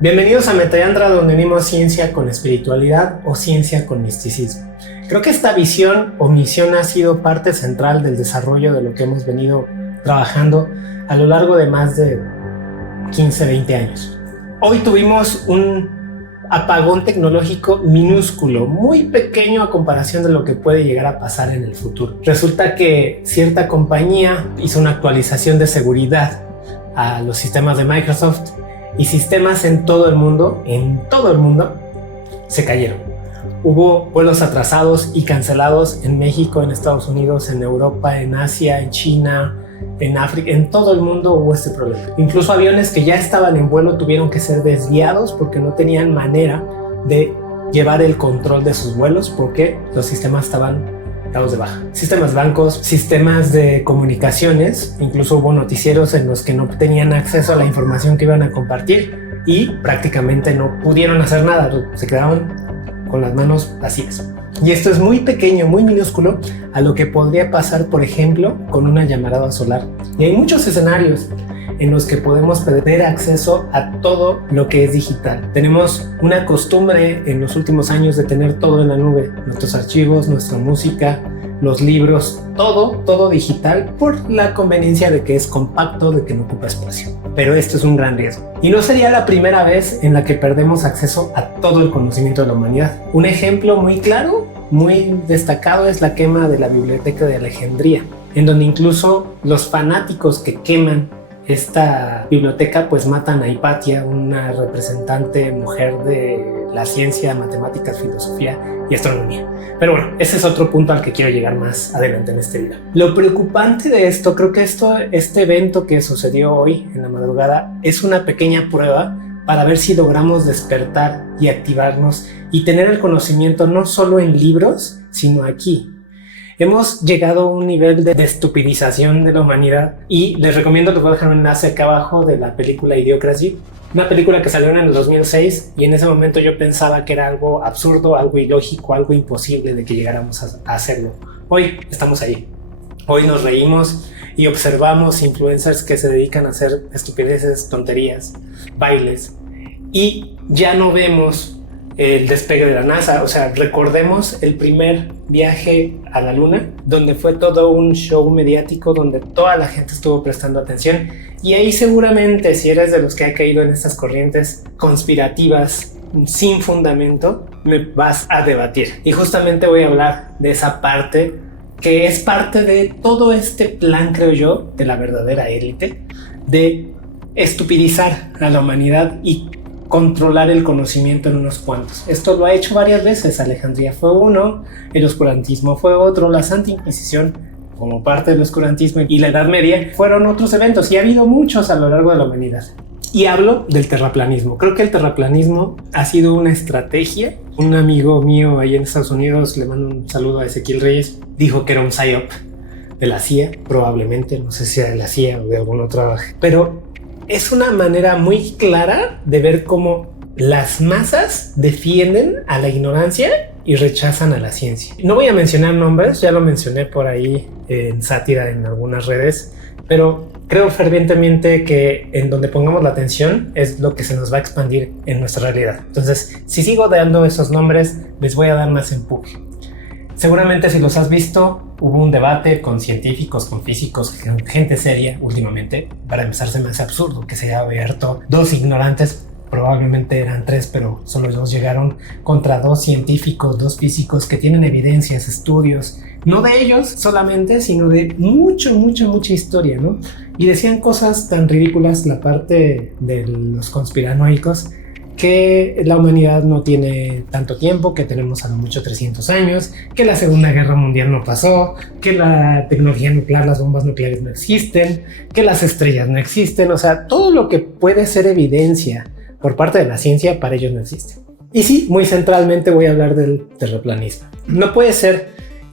Bienvenidos a Metayandra, donde unimos ciencia con espiritualidad o ciencia con misticismo. Creo que esta visión o misión ha sido parte central del desarrollo de lo que hemos venido trabajando a lo largo de más de 15, 20 años. Hoy tuvimos un apagón tecnológico minúsculo, muy pequeño a comparación de lo que puede llegar a pasar en el futuro. Resulta que cierta compañía hizo una actualización de seguridad a los sistemas de Microsoft y sistemas en todo el mundo, se cayeron. Hubo vuelos atrasados y cancelados en México, en Estados Unidos, en Europa, en Asia, en China, en África, en todo el mundo hubo este problema. Incluso aviones que ya estaban en vuelo tuvieron que ser desviados porque no tenían manera de llevar el control de sus vuelos porque los sistemas estaban dados de baja. Sistemas bancos, sistemas de comunicaciones, incluso hubo noticieros en los que no tenían acceso a la información que iban a compartir y prácticamente no pudieron hacer nada, se quedaron con las manos vacías. Y esto es muy pequeño, muy minúsculo a lo que podría pasar, por ejemplo, con una llamarada solar. Y hay muchos escenarios en los que podemos tener acceso a todo lo que es digital. Tenemos una costumbre en los últimos años de tener todo en la nube, nuestros archivos, nuestra música, los libros, todo digital por la conveniencia de que es compacto, de que no ocupa espacio. Pero esto es un gran riesgo. Y no sería la primera vez en la que perdemos acceso a todo el conocimiento de la humanidad. Un ejemplo muy claro, muy destacado es la quema de la Biblioteca de Alejandría, en donde incluso los fanáticos que queman esta biblioteca pues matan a Hipatia, una representante mujer de la ciencia, matemáticas, filosofía y astronomía. Pero bueno, ese es otro punto al que quiero llegar más adelante en este video. Lo preocupante de esto, creo que este evento que sucedió hoy en la madrugada es una pequeña prueba para ver si logramos despertar y activarnos y tener el conocimiento no solo en libros, sino aquí. Hemos llegado a un nivel de estupidización de la humanidad y les recomiendo, les voy a dejar un enlace acá abajo de la película Idiocracy, una película que salió en el 2006 y en ese momento yo pensaba que era algo absurdo, algo ilógico, algo imposible de que llegáramos a hacerlo. Hoy estamos ahí. Hoy nos reímos y observamos influencers que se dedican a hacer estupideces, tonterías, bailes y ya no vemos el despegue de la NASA. O sea, recordemos el primer viaje a la Luna, donde fue todo un show mediático, donde toda la gente estuvo prestando atención. Y ahí seguramente, si eres de los que ha caído en estas corrientes conspirativas sin fundamento, me vas a debatir. Y justamente voy a hablar de esa parte que es parte de todo este plan, creo yo, de la verdadera élite, de estupidizar a la humanidad y controlar el conocimiento en unos cuantos. Esto lo ha hecho varias veces. Alejandría fue uno, el oscurantismo fue otro, la Santa Inquisición como parte del oscurantismo y la Edad Media fueron otros eventos y ha habido muchos a lo largo de la humanidad. Y hablo del terraplanismo. Creo que el terraplanismo ha sido una estrategia. Un amigo mío ahí en Estados Unidos, le mando un saludo a Ezequiel Reyes, dijo que era un PSYOP de la CIA, probablemente, no sé si era de la CIA o de algún otro, pero es una manera muy clara de ver cómo las masas defienden a la ignorancia y rechazan a la ciencia. No voy a mencionar nombres, ya lo mencioné por ahí en sátira en algunas redes, pero creo fervientemente que en donde pongamos la atención es lo que se nos va a expandir en nuestra realidad. Entonces, si sigo dando esos nombres, les voy a dar más empuje. Seguramente si los has visto, hubo un debate con científicos, con físicos, gente seria últimamente. Para empezar se me hace absurdo que se haya abierto dos ignorantes, probablemente eran tres, pero solo dos llegaron contra dos científicos, dos físicos que tienen evidencias, estudios, no de ellos solamente, sino de mucha historia, ¿no? Y decían cosas tan ridículas, la parte de los conspiranoicos, que la humanidad no tiene tanto tiempo, que tenemos a lo mucho 300 años, que la Segunda Guerra Mundial no pasó, que la tecnología nuclear, las bombas nucleares no existen, que las estrellas no existen. O sea, todo lo que puede ser evidencia por parte de la ciencia para ellos no existe. Y sí, muy centralmente voy a hablar del terraplanismo. No puede ser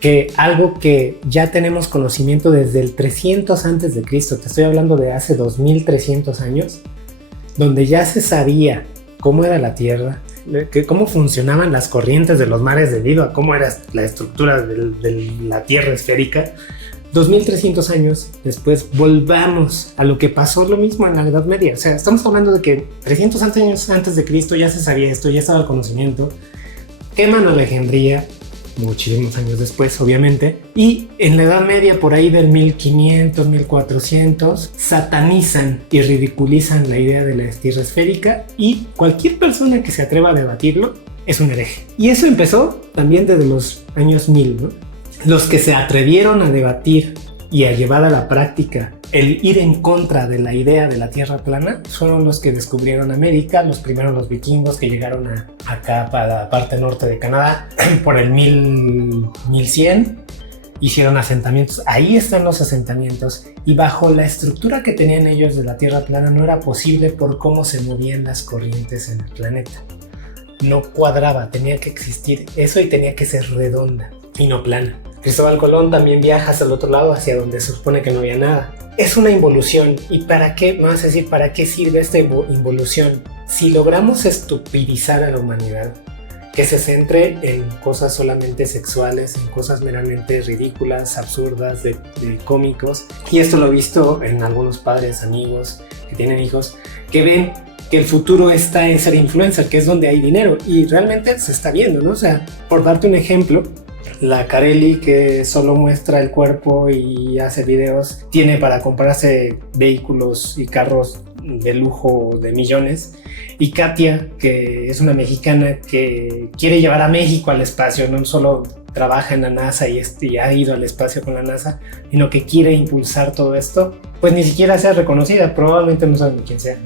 que algo que ya tenemos conocimiento desde el 300 antes de Cristo, te estoy hablando de hace 2300 años, donde ya se sabía cómo era la Tierra, cómo funcionaban las corrientes de los mares debido a cómo era la estructura de la Tierra esférica, 2300 años después volvamos a lo que pasó lo mismo en la Edad Media. O sea, estamos hablando de que 300 años antes de Cristo ya se sabía esto, ya estaba el conocimiento. Queman Alejandría, muchísimos años después, obviamente. Y en la Edad Media, por ahí del 1500, 1400, satanizan y ridiculizan la idea de la tierra esférica, y cualquier persona que se atreva a debatirlo es un hereje. Y eso empezó también desde los años 1000, ¿no? Los que se atrevieron a debatir y a llevar a la práctica el ir en contra de la idea de la tierra plana fueron los que descubrieron América, los primeros los vikingos que llegaron acá para la parte norte de Canadá por el 1100, hicieron asentamientos. Ahí están los asentamientos, y bajo la estructura que tenían ellos de la tierra plana no era posible por cómo se movían las corrientes en el planeta. No cuadraba, tenía que existir eso y tenía que ser redonda y no plana. Cristóbal Colón también viaja hacia el otro lado, hacia donde se supone que no había nada. Es una involución. ¿Y para qué? Me vas a decir, ¿para qué sirve esta involución? Si logramos estupidizar a la humanidad, que se centre en cosas solamente sexuales, en cosas meramente ridículas, absurdas, de cómicos, y esto lo he visto en algunos padres, amigos que tienen hijos, que ven que el futuro está en ser influencer, que es donde hay dinero, y realmente se está viendo, ¿no? O sea, por darte un ejemplo, la Carelli, que solo muestra el cuerpo y hace videos, tiene para comprarse vehículos y carros de lujo de millones. Y Katia, que es una mexicana que quiere llevar a México al espacio, no solo trabaja en la NASA y ha ido al espacio con la NASA, sino que quiere impulsar todo esto, pues ni siquiera sea reconocida, probablemente no saben quién sea.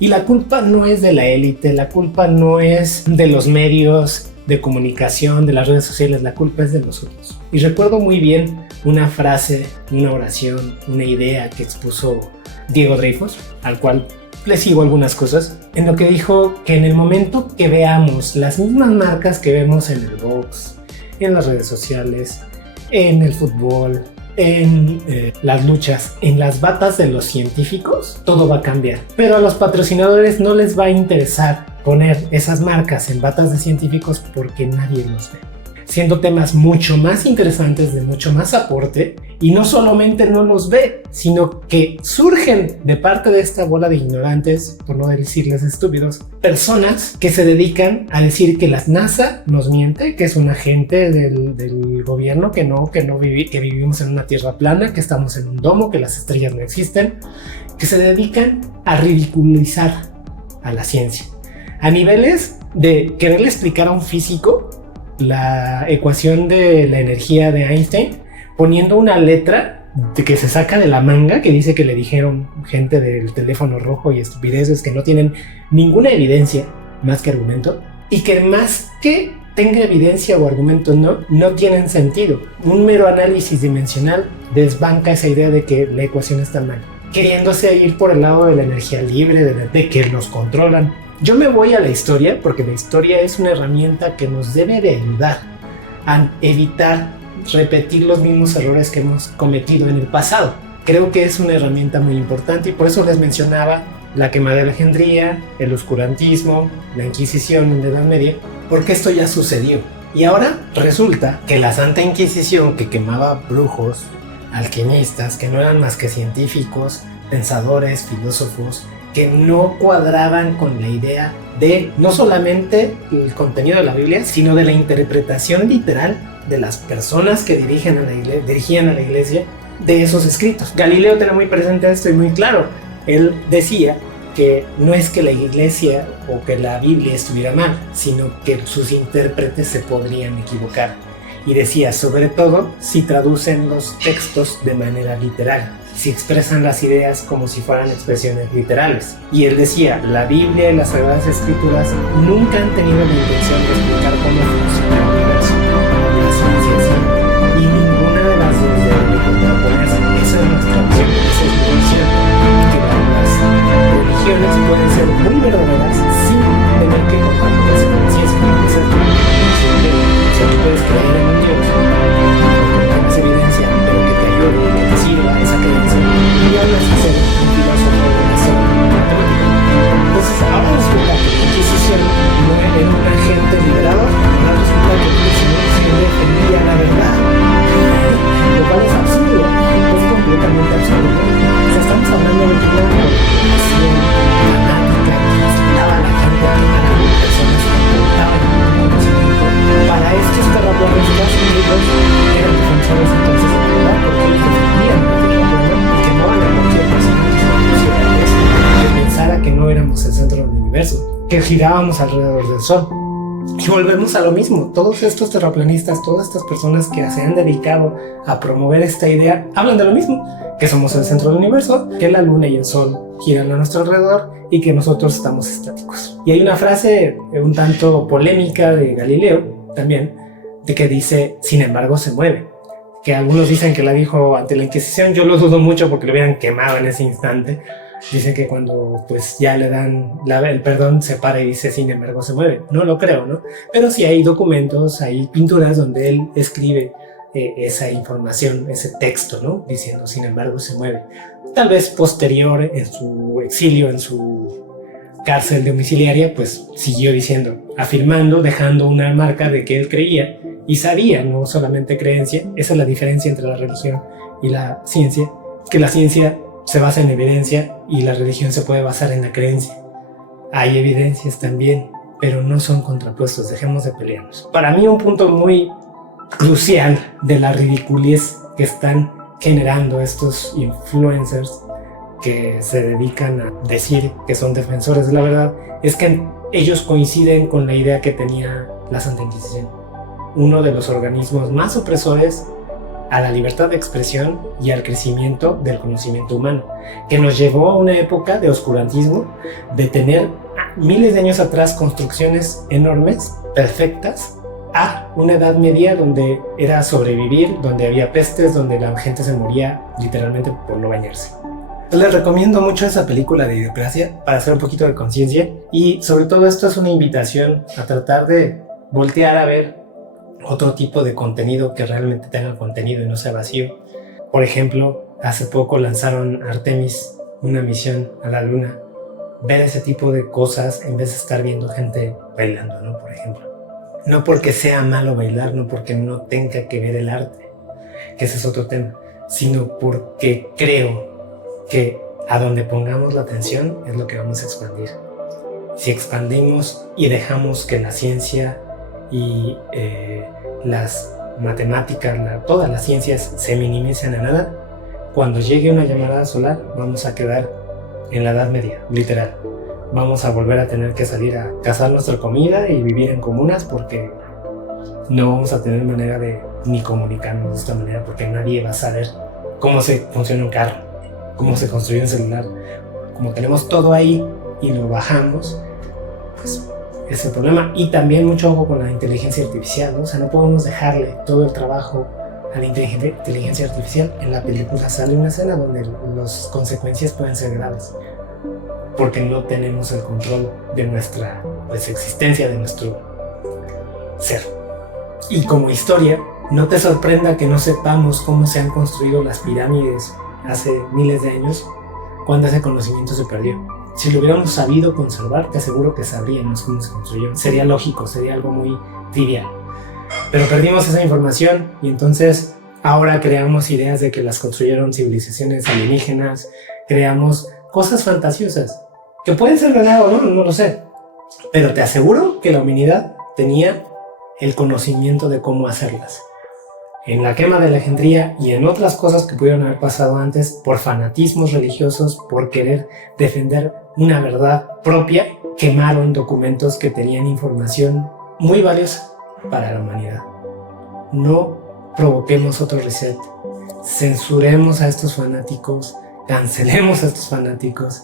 Y la culpa no es de la élite, la culpa no es de los medios de comunicación, de las redes sociales, la culpa es de nosotros. Y recuerdo muy bien una frase, una oración, una idea que expuso Diego Dreyfus, al cual le sigo algunas cosas, en lo que dijo que en el momento que veamos las mismas marcas que vemos en el box, en las redes sociales, en el fútbol, en las luchas, en las batas de los científicos, todo va a cambiar. Pero a los patrocinadores no les va a interesar poner esas marcas en batas de científicos porque nadie los ve, siendo temas mucho más interesantes, de mucho más aporte, y no solamente no los ve, sino que surgen de parte de esta bola de ignorantes, por no decirles estúpidos, personas que se dedican a decir que la NASA nos miente, que es un agente del gobierno, que vivimos en una tierra plana, que estamos en un domo, que las estrellas no existen, que se dedican a ridiculizar a la ciencia, a niveles de quererle explicar a un físico la ecuación de la energía de Einstein poniendo una letra que se saca de la manga, que dice que le dijeron gente del teléfono rojo, y estupideces que no tienen ninguna evidencia más que argumento, y que más que tenga evidencia o argumento no tienen sentido. Un mero análisis dimensional desbanca esa idea de que la ecuación está mal, queriéndose ir por el lado de la energía libre, de que nos controlan. Yo me voy a la historia porque la historia es una herramienta que nos debe de ayudar a evitar repetir los mismos errores que hemos cometido en el pasado. Creo que es una herramienta muy importante, y por eso les mencionaba la quema de Alejandría, el oscurantismo, la Inquisición en la Edad Media, porque esto ya sucedió. Y ahora resulta que la Santa Inquisición, que quemaba brujos, alquimistas, que no eran más que científicos, pensadores, filósofos, que no cuadraban con la idea de no solamente el contenido de la Biblia, sino de la interpretación literal de las personas que dirigían a la iglesia de esos escritos. Galileo tenía muy presente esto y muy claro. Él decía que no es que la iglesia o que la Biblia estuviera mal, sino que sus intérpretes se podrían equivocar. Y decía, sobre todo, si traducen los textos de manera literal, si expresan las ideas como si fueran expresiones literales. Y él decía, la Biblia y las Sagradas Escrituras nunca han tenido la intención de explicar cómo funciona el universo, la ciencia sí, y ninguna de las dos debe contraponerse. Esa es nuestra visión, esa es mi visión, que las religiones pueden ser muy verdaderas sin tener que contraponerse con la ciencia. Esa es mi visión de si tú puedes creer en un Dios, que no tengas evidencia, pero que te ayude, que te sirva esa creencia, y aún así ser un filósofo o ser un matemático. Entonces ahora resulta que la Inquisición no era un agente liberador, ahora resulta que la Inquisición defendía la verdad, lo cual es absurdo. universo, que girábamos alrededor del Sol. Y volvemos a lo mismo. Todos estos terraplanistas, todas estas personas que se han dedicado a promover esta idea, hablan de lo mismo, que somos el centro del universo, que la luna y el sol giran a nuestro alrededor y que nosotros estamos estáticos. Y hay una frase un tanto polémica de Galileo también, de que dice, sin embargo se mueve, que algunos dicen que la dijo ante la Inquisición. Yo lo dudo mucho porque lo hubieran quemado en ese instante. Dicen que cuando pues ya le dan el perdón se para y dice sin embargo se mueve. No lo creo, ¿no? Pero sí hay documentos, hay pinturas donde él escribe esa información, ese texto, ¿no? Diciendo sin embargo se mueve. Tal vez posterior, en su exilio, en su cárcel domiciliaria, pues siguió diciendo, afirmando, dejando una marca de que él creía y sabía, no solamente creencia. Esa es la diferencia entre la religión y la ciencia, que la ciencia se basa en evidencia y la religión se puede basar en la creencia. Hay evidencias también, pero no son contrapuestos, dejemos de pelearnos. Para mí un punto muy crucial de la ridiculez que están generando estos influencers que se dedican a decir que son defensores de la verdad es que ellos coinciden con la idea que tenía la Santa Inquisición, uno de los organismos más opresores a la libertad de expresión y al crecimiento del conocimiento humano, que nos llevó a una época de oscurantismo, de tener miles de años atrás construcciones enormes, perfectas, a una edad media donde era sobrevivir, donde había pestes, donde la gente se moría literalmente por no bañarse. Les recomiendo mucho esa película de Idiocracia para hacer un poquito de conciencia, y sobre todo esto es una invitación a tratar de voltear a ver otro tipo de contenido que realmente tenga contenido y no sea vacío. Por ejemplo, hace poco lanzaron Artemis, una misión a la luna. Ver ese tipo de cosas en vez de estar viendo gente bailando, ¿no? Por ejemplo. No porque sea malo bailar, no porque no tenga que ver el arte, que ese es otro tema, sino porque creo que a donde pongamos la atención es lo que vamos a expandir. Si expandimos y dejamos que la ciencia y las matemáticas, todas las ciencias se minimicen a nada, cuando llegue una llamarada solar vamos a quedar en la Edad Media, literal. Vamos a volver a tener que salir a cazar nuestra comida y vivir en comunas porque no vamos a tener manera de ni comunicarnos de esta manera, porque nadie va a saber cómo se funciona un carro, cómo se construye un celular. Como tenemos todo ahí y lo bajamos, pues es el problema. Y también mucho ojo con la inteligencia artificial, ¿no? O sea, no podemos dejarle todo el trabajo a la inteligencia artificial. En la película sale una escena donde las consecuencias pueden ser graves, porque no tenemos el control de nuestra existencia, de nuestro ser. Y como historia, no te sorprenda que no sepamos cómo se han construido las pirámides hace miles de años, cuando ese conocimiento se perdió. Si lo hubiéramos sabido conservar, te aseguro que sabríamos cómo se construyó. Sería lógico, sería algo muy trivial. Pero perdimos esa información y entonces ahora creamos ideas de que las construyeron civilizaciones alienígenas, creamos cosas fantasiosas, que pueden ser verdad o no, no lo sé. Pero te aseguro que la humanidad tenía el conocimiento de cómo hacerlas. En la quema de Alejandría y en otras cosas que pudieron haber pasado antes por fanatismos religiosos, por querer defender una verdad propia, quemaron documentos que tenían información muy valiosa para la humanidad. No provoquemos otro reset. Censuremos a estos fanáticos, cancelemos a estos fanáticos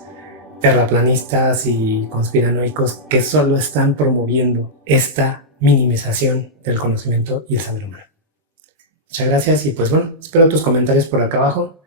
terraplanistas y conspiranoicos que solo están promoviendo esta minimización del conocimiento y el saber humano. Muchas gracias y pues bueno, espero tus comentarios por acá abajo.